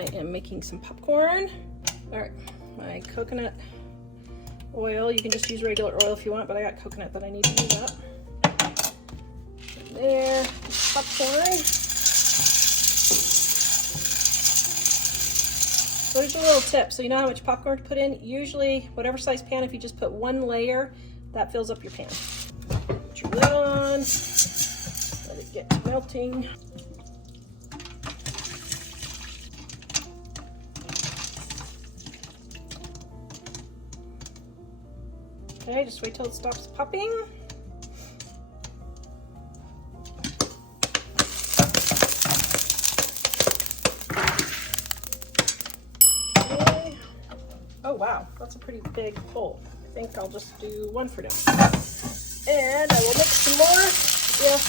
I am making some popcorn. All right, my coconut oil. You can just use regular oil if you want, but I got coconut that I need to use up. There, popcorn. So there's a little tip. So you know how much popcorn to put in? Usually, whatever size pan, if you just put one layer, that fills up your pan. Put your lid on. Let it get to melting. Okay, just wait till it stops popping. Okay. Oh wow, that's a pretty big bowl. I think I'll just do one for now. And I will mix some more with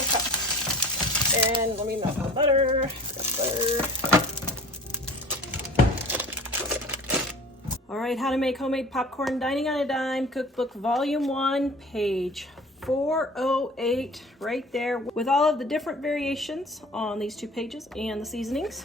a cup. And let me melt my butter. All right, How to Make Homemade Popcorn Dining on a Dime, Cookbook Volume 1, page 408, right there, with all of the different variations on these 2 pages and the seasonings.